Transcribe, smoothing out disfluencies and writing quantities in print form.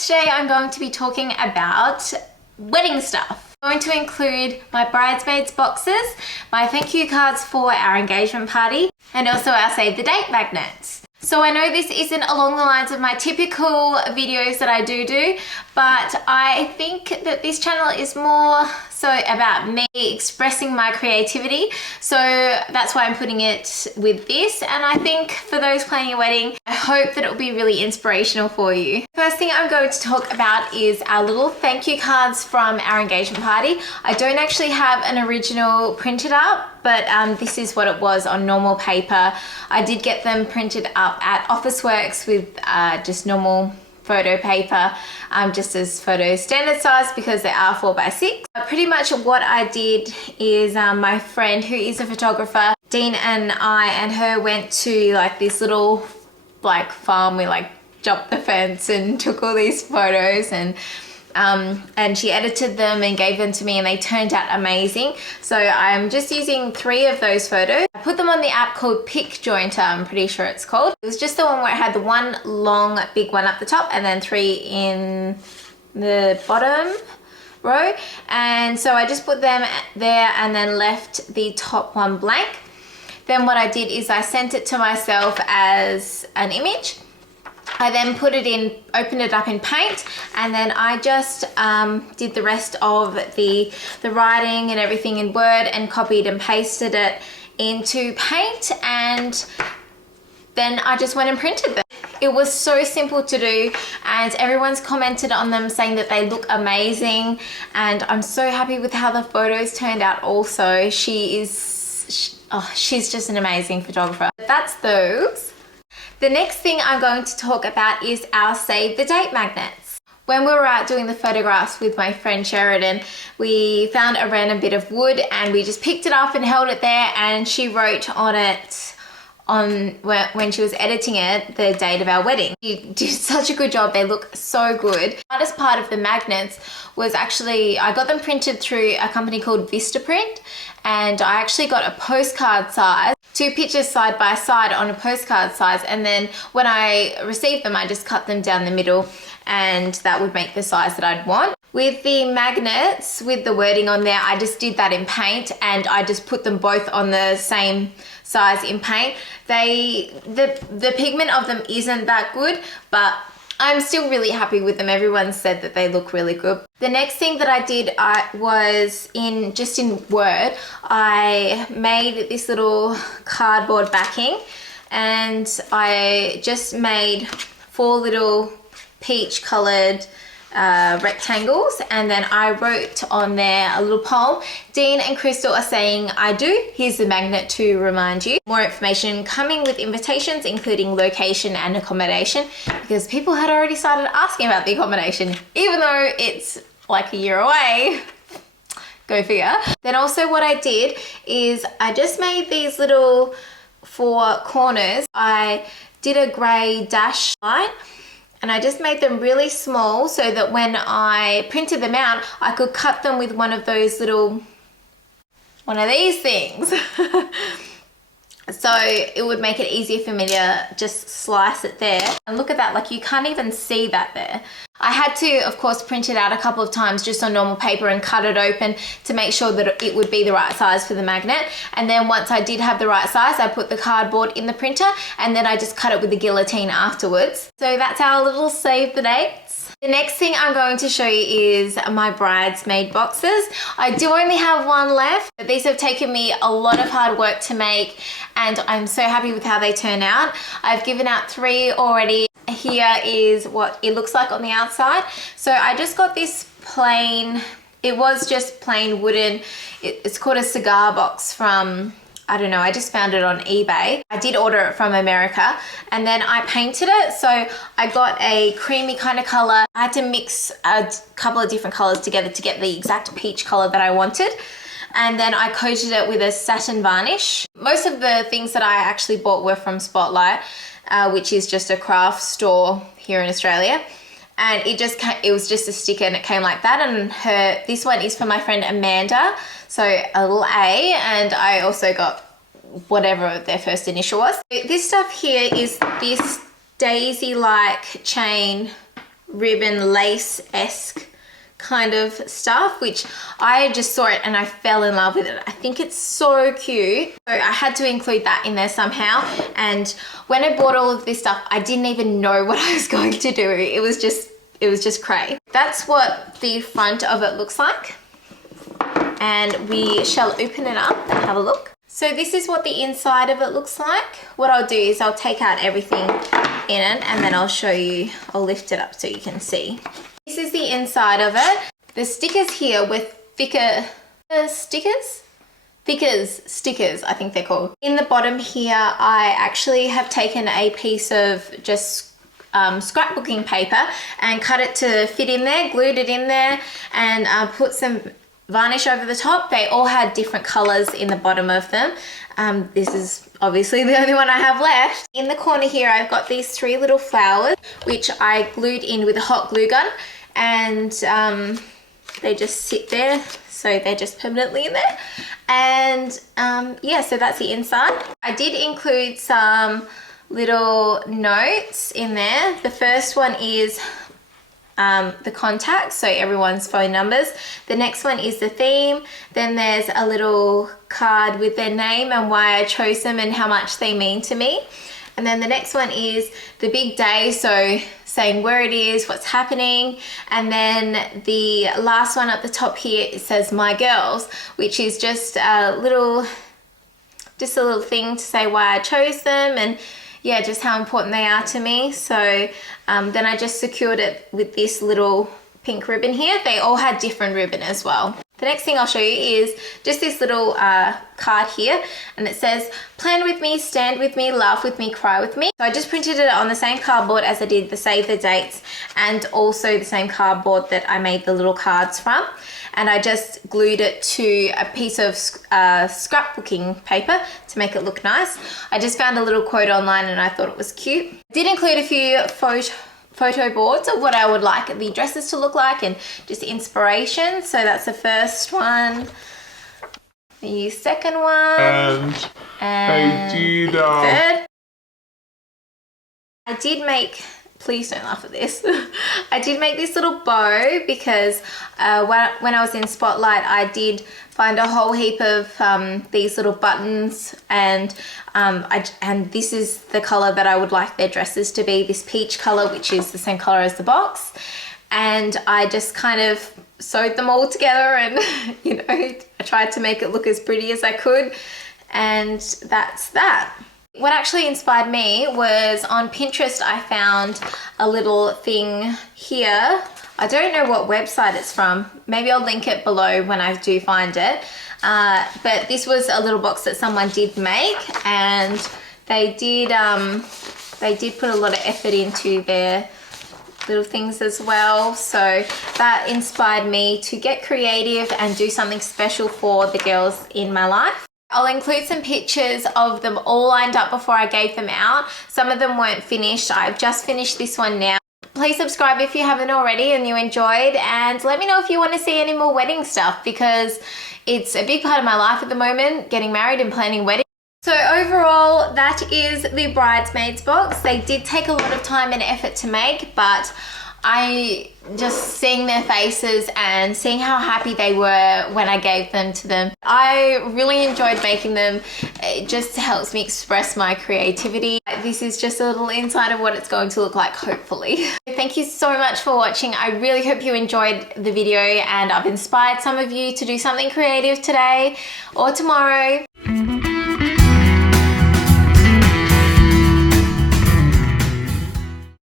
Today I'm going to be talking about wedding stuff. I'm going to include my bridesmaids boxes, my thank you cards for our engagement party, and also our save the date magnets. So I know this isn't along the lines of my typical videos that I do, but I think that this channel is more so about me expressing my creativity. So that's why I'm putting it with this. And I think for those planning a wedding, I hope that it will be really inspirational for you. First thing I'm going to talk about is our little thank you cards from our engagement party. I don't actually have an original printed up, but this is what it was on normal paper. I did get them printed up at Officeworks with just normal photo paper, just as photo standard size because they are 4x6. Pretty much what I did is my friend who is a photographer, Dean, and I and her went to like this little like farm. We like jumped the fence and took all these photos, and she edited them and gave them to me, and they turned out amazing. So I'm just using 3 of those photos. I put them on the app called Pic Jointer, I'm pretty sure it's called. It was just the one where it had the one long big one up the top and then 3 in the bottom row. And so I just put them there and then left the top one blank. Then what I did is I sent it to myself as an image. I then put it in, opened it up in Paint, and then I just did the rest of the writing and everything in Word and copied and pasted it into Paint, and then I just went and printed them. It was so simple to do, and everyone's commented on them saying that they look amazing, and I'm so happy with how the photos turned out also. She's just an amazing photographer. That's those. The next thing I'm going to talk about is our save the date magnets. When we were out doing the photographs with my friend Sheridan, we found a random bit of wood and we just picked it up and held it there, and she wrote on it when she was editing it the date of our wedding. She did such a good job. They look so good. The hardest part of the magnets was actually, I got them printed through a company called Vistaprint, and I actually got a postcard size, 2 pictures side by side on a postcard size, and then when I received them I just cut them down the middle, and that would make the size that I'd want. With the magnets, with the wording on there, I just did that in Paint, and I just put them both on the same size in Paint. The pigment of them isn't that good, but I'm still really happy with them. Everyone said that they look really good. The next thing that I did was just in Word, I made this little cardboard backing, and I just made 4 little peach colored rectangles, and then I wrote on there a little poem. Dean and Crystal are saying I do. Here's the magnet to remind you. More information coming with invitations, including location and accommodation, because people had already started asking about the accommodation, even though it's like a year away. Go figure. Then also what I did is I just made these little 4 corners. I did a grey dash line, and I just made them really small so that when I printed them out, I could cut them with one of these things. So it would make it easier for me to just slice it there. And look at that, like you can't even see that there. I had to, of course, print it out a couple of times just on normal paper and cut it open to make sure that it would be the right size for the magnet. And then once I did have the right size, I put the cardboard in the printer, and then I just cut it with the guillotine afterwards. So that's our little save the dates. The next thing I'm going to show you is my bridesmaid boxes. I do only have 1 left, but these have taken me a lot of hard work to make, and I'm so happy with how they turn out. I've given out 3 already. Here is what it looks like on the outside. So I just got this plain, it was just plain wooden, it's called a cigar box from, I don't know, I just found it on eBay. I did order it from America, and then I painted it. So I got a creamy kind of color. I had to mix a couple of different colors together to get the exact peach color that I wanted. And then I coated it with a satin varnish. Most of the things that I actually bought were from Spotlight, which is just a craft store here in Australia. And it was just a sticker, and it came like that. And this one is for my friend Amanda, so a little A, and I also got whatever their first initial was. This stuff here is this daisy-like chain ribbon lace-esque kind of stuff, which I just saw it and I fell in love with it. I think it's so cute. So I had to include that in there somehow. And when I bought all of this stuff, I didn't even know what I was going to do. It was just cray. That's what the front of it looks like. And we shall open it up and have a look. So this is what the inside of it looks like. What I'll do is I'll take out everything in it and then I'll show you, I'll lift it up so you can see. This is the inside of it. The stickers here with thicker stickers, I think they're called. In the bottom here, I actually have taken a piece of just scrapbooking paper and cut it to fit in there, glued it in there, and put some varnish over the top. They all had different colors in the bottom of them. This is obviously the only one I have left. In the corner here, I've got these 3 little flowers, which I glued in with a hot glue gun, and they just sit there, so they're just permanently in there. And yeah, so that's the inside. I did include some little notes in there. The first one is the contacts, so everyone's phone numbers. The next one is the theme. Then there's a little card with their name and why I chose them and how much they mean to me. And then the next one is the big day, so saying where it is, what's happening. And then the last one at the top here, it says my girls, which is just a little thing to say why I chose them and yeah, just how important they are to me. So then I just secured it with this little pink ribbon here. They all had different ribbon as well. The next thing I'll show you is just this little card here, and it says, plan with me, stand with me, laugh with me, cry with me. So I just printed it on the same cardboard as I did the save the dates, and also the same cardboard that I made the little cards from. And I just glued it to a piece of scrapbooking paper to make it look nice. I just found a little quote online and I thought it was cute. I did include a few photo boards of what I would like the dresses to look like and just inspiration. So that's the first one, the second one, and third. I did make, please don't laugh at this. I did make this little bow because when I was in Spotlight, I did find a whole heap of these little buttons, and this is the color that I would like their dresses to be, this peach color, which is the same color as the box. And I just kind of sewed them all together and, you know, I tried to make it look as pretty as I could, and that's that. What actually inspired me was on Pinterest. I found a little thing here. I don't know what website it's from. Maybe I'll link it below when I do find it. But this was a little box that someone did make, and they did put a lot of effort into their little things as well. So that inspired me to get creative and do something special for the girls in my life. I'll include some pictures of them all lined up before I gave them out. Some of them weren't finished. I've just finished this one now. Please subscribe if you haven't already and you enjoyed, and let me know if you want to see any more wedding stuff, because it's a big part of my life at the moment, getting married and planning weddings. So overall, that is the Bridesmaids box. They did take a lot of time and effort to make, but I just seeing their faces and seeing how happy they were when I gave them to them. I really enjoyed making them. It just helps me express my creativity. This is just a little insight of what it's going to look like, hopefully. Thank you so much for watching. I really hope you enjoyed the video and I've inspired some of you to do something creative today or tomorrow.